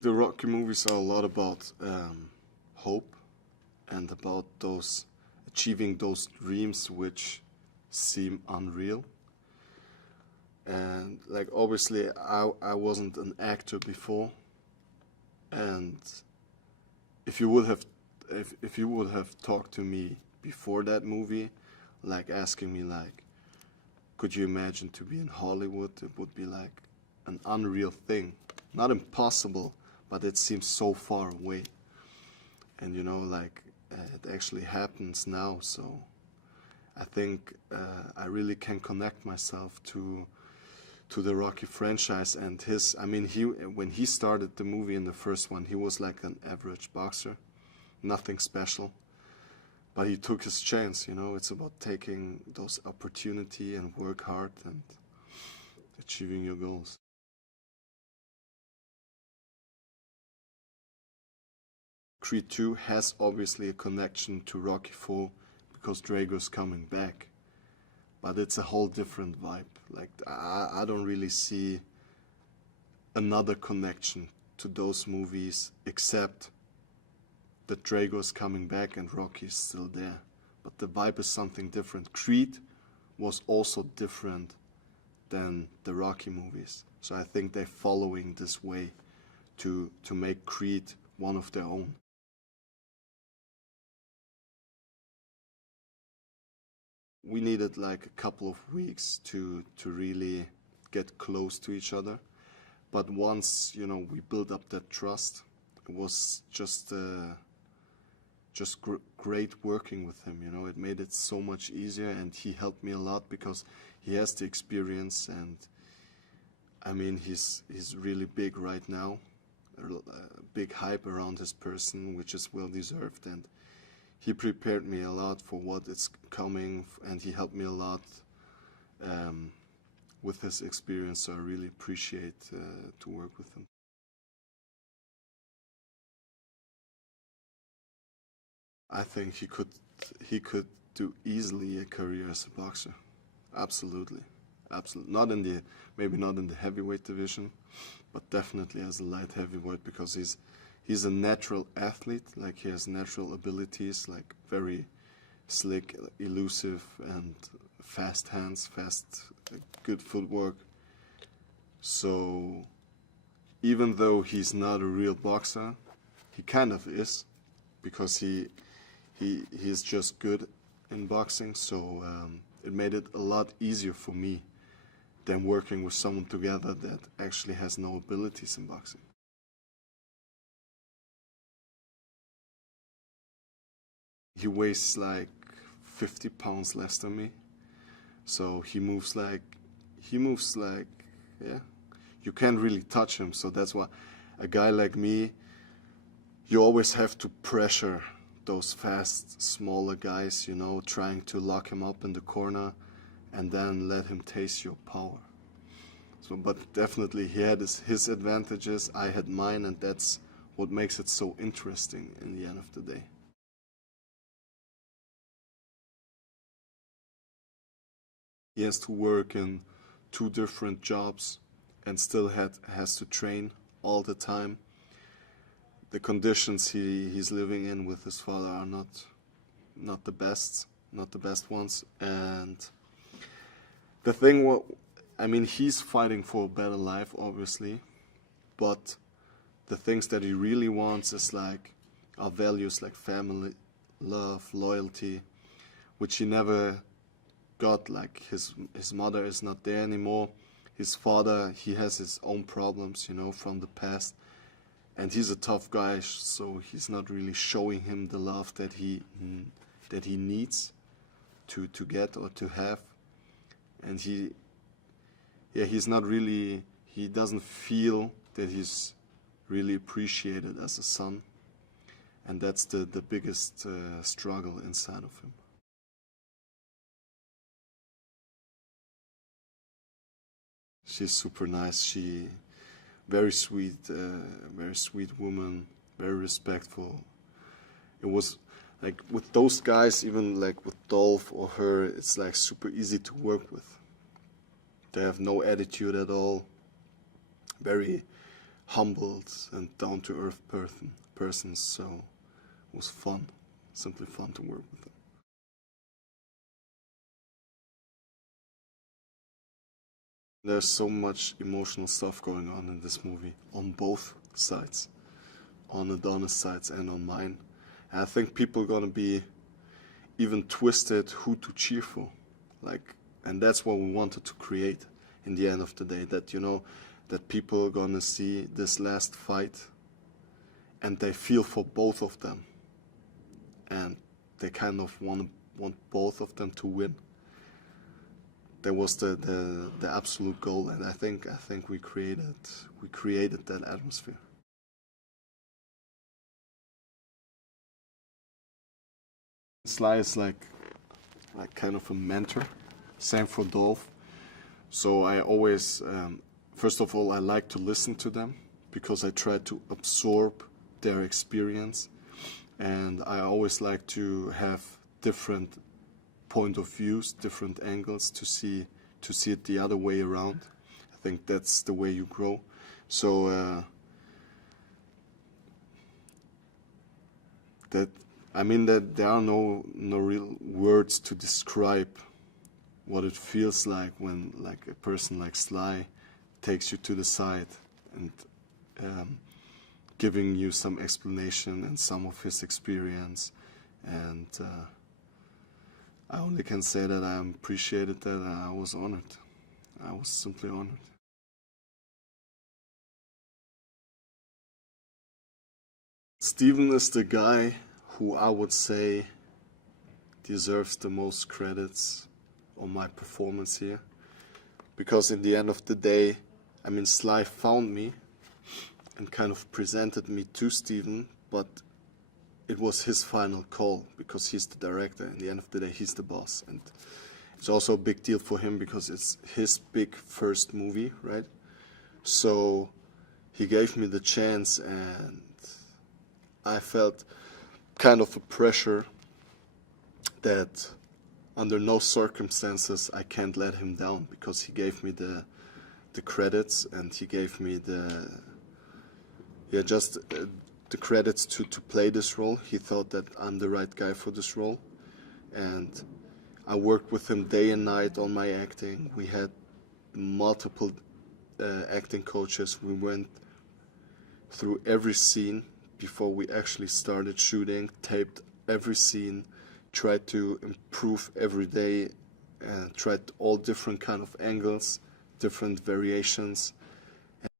The Rocky movies are a lot about hope and about those achieving those dreams which seem unreal. And like obviously I wasn't an actor before, and if you would have if you would have talked to me before that movie, like asking me like, could you imagine to be in Hollywood, it would be like an unreal thing. Not impossible, but it seems so far away. And you know, like it actually happens now. So I think I really can connect myself to the Rocky franchise and his. I mean, when he started the movie in the first one, he was like an average boxer, nothing special. But he took his chance. You know, it's about taking those opportunity and work hard and achieving your goals. Creed 2 has obviously a connection to Rocky 4 because Drago's coming back, but it's a whole different vibe. Like I don't really see another connection to those movies except that Drago's coming back and Rocky's still there. But the vibe is something different. Creed was also different than the Rocky movies. So I think they're following this way to make Creed one of their own. We needed like a couple of weeks to really get close to each other. But once, you know, we built up that trust, it was just great working with him. You know, it made it so much easier, and he helped me a lot because he has the experience, and I mean, he's really big right now. A big hype around his person, which is well deserved, and he prepared me a lot for what is coming, and he helped me a lot with his experience. So I really appreciate to work with him. I think he could do easily a career as a boxer. Absolutely, absolutely. Not in the maybe not in the heavyweight division, but definitely as a light heavyweight because he's a natural athlete. Like he has natural abilities, like very slick, elusive, and fast hands, good footwork. So even though he's not a real boxer, he kind of is because he's just good in boxing. So it made it a lot easier for me than working with someone together that actually has no abilities in boxing. He weighs like 50 pounds less than me, so he moves like yeah, you can't really touch him. So that's why a guy like me, you always have to pressure those fast, smaller guys, you know, trying to lock him up in the corner and then let him taste your power. So, but definitely he had his advantages, I had mine, and that's what makes it so interesting in the end of the day. He has to work in two different jobs and still has to train all the time. The conditions he's living in with his father are not the best, not the best ones. And the thing, what I mean, he's fighting for a better life, obviously, but the things that he really wants is like our values like family, love, loyalty, which he never got. Like his mother is not there anymore. His father, he has his own problems, you know, from the past. And he's a tough guy, so he's not really showing him the love that he needs to get or to have. And he's not really, he doesn't feel that he's really appreciated as a son. And that's the biggest struggle inside of him. She's super nice. She very sweet woman, very respectful. It was like with those guys, even like with Dolph or her, it's like super easy to work with. They have no attitude at all. Very humbled and down-to-earth persons, so it was fun, simply fun to work with them. There's so much emotional stuff going on in this movie, on both sides, on Adonis' sides and on mine. And I think people are gonna be even twisted who to cheer for, and that's what we wanted to create in the end of the day, that that people are gonna see this last fight and they feel for both of them, and they kind of want both of them to win. That was the absolute goal, and I think we created that atmosphere. Sly is like kind of a mentor, same for Dolph. So I always, first of all, I like to listen to them because I try to absorb their experience, and I always like to have different point of views, different angles to see it the other way around. I think that's the way you grow. So that there are no real words to describe what it feels like when a person like Sly takes you to the side and giving you some explanation and some of his experience, and I only can say that I appreciated that, and I was honored. I was simply honored. Steven is the guy who I would say deserves the most credits on my performance here, because in the end of the day, Sly found me and kind of presented me to Steven, but it was his final call because he's the director. In the end of the day, he's the boss, and it's also a big deal for him because it's his big first movie, right? So he gave me the chance, and I felt kind of a pressure that under no circumstances I can't let him down, because he gave me the credits, and he gave me the credits to play this role. He thought that I'm the right guy for this role, and I worked with him day and night on my acting. We had multiple acting coaches. We went through every scene before we actually started shooting, taped every scene, tried to improve every day, and tried all different kind of angles, different variations,